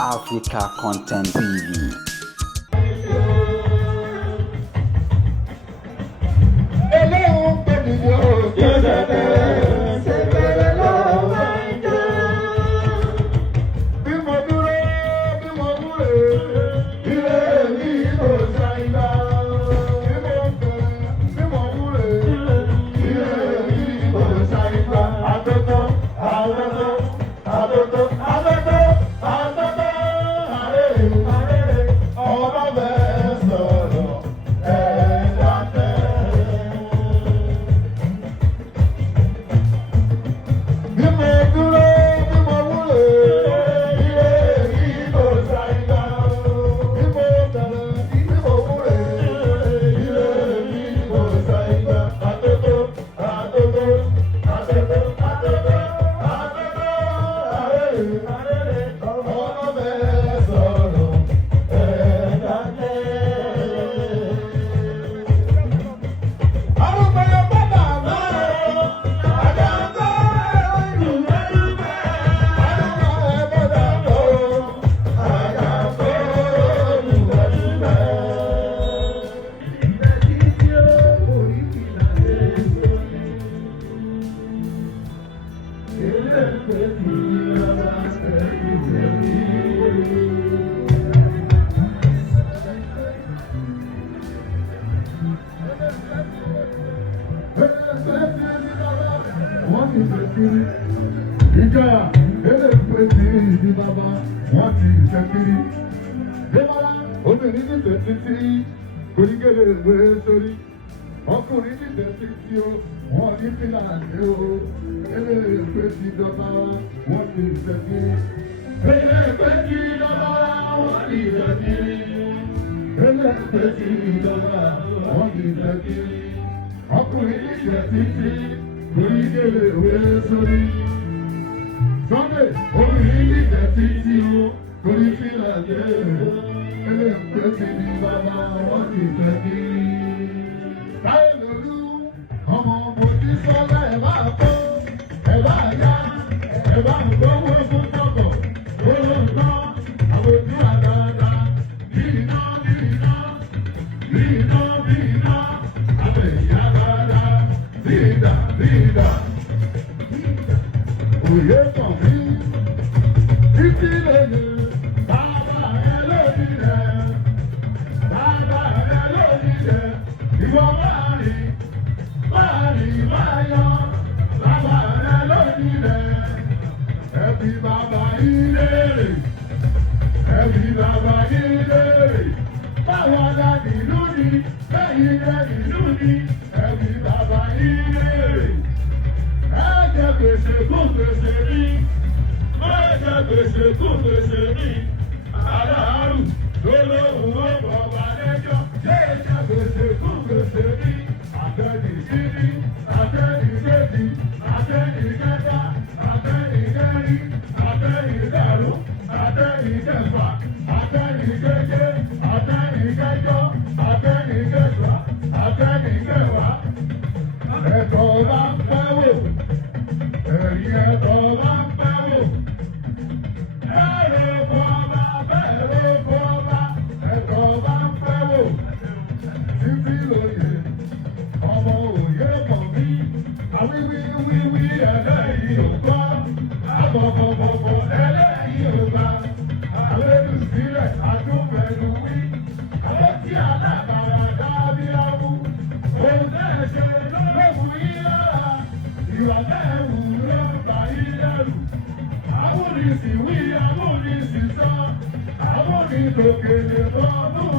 Africa Content TV. Ìjà eléèpé tí ìdí bàbá wọ́n ti ṣẹ́kiri. Débọ́lá obìnrin nífẹ̀ẹ́ títí koríkèlè ìwé sórí. Ọkùnrin nífẹ̀ẹ́ títí o, wọ́n ní fílàndé o. Eléèpé tí dọ́gba wọ́n ti ṣẹ́kiri. Eléèpé tí dọ́gba wọ́n ti ṣẹ́kiri. Eléèpé tí dọ́gba wọ́n ti ṣẹ́kiri. Ọkùnrin nífẹ̀ẹ́ títí koríkèlè ìwé sórí. Sunday, obìnrin níjẹ̀ títí o, torí fílà dé o, eléèpé ti di bàbá wọn ti fẹ́ kí. Táyé lòlú, ọmọ mojí sọ́lá ẹ̀ bá kó, ẹ̀ bá yá, ẹ̀ bá gbówó fún tọkọ̀, olóńtọ́, àbójú àdáadáa, bí iná, àbẹ̀yà dáadáa, bí ìdá. Òye kàn mí, títí lèmi, bàbá rẹ lórí rẹ̀, ìwọ máa rìn máa yan, bàbá rẹ lórí rẹ̀, ẹbí bàbá yín léèrè, báwo la nìlú ni, bẹ́yìn rẹ̀ nìlú ni, ẹbí bàbá yín léèrè. Gbèsè kún gbèsè ní, aláàrù lólóhùn ó bọ̀ wá lẹ́jọ́. Jẹ́jẹ́ gbèsè kún gbèsè ní, àtẹnìkíní, àtẹnìkejì, àtẹnìkẹta, àtẹnìkẹrin, àtẹnìkẹrùn, àtẹnìkẹfà, àtẹnìkeje, àtẹnìkẹjọ, àtẹnìkẹsà, àtẹnìkẹwàá. Ẹ̀kọ́ bá ń pẹ́ wò. Ẹ̀yin ẹ̀kọ́ bá ń pẹ́ wò. Ẹ̀rọ kọ́ba bẹ́ẹ̀rọ kọ́ba ẹ̀kọ́ bá ń pẹ́ wò. Títí lóye ọmọ òye mọ̀ mí. Àwíwíwíwí ẹlẹ́yìí ò gbọ́. Àbọ̀bọ̀bọ̀bọ̀ ẹlẹ́yìí ò gbà. Àwẹ̀lú sílẹ̀ àtúnfẹ̀lú wí. Àwọn tí alábàárà dábí lábú. Òun náà ṣe lóhùn yín lára. Ìwà bẹ́ẹ̀ wù ló ń bà yín lẹ́rù. Amúnisìn wí, amúnisìn sọ. Amúnitòkèlè lọ́dún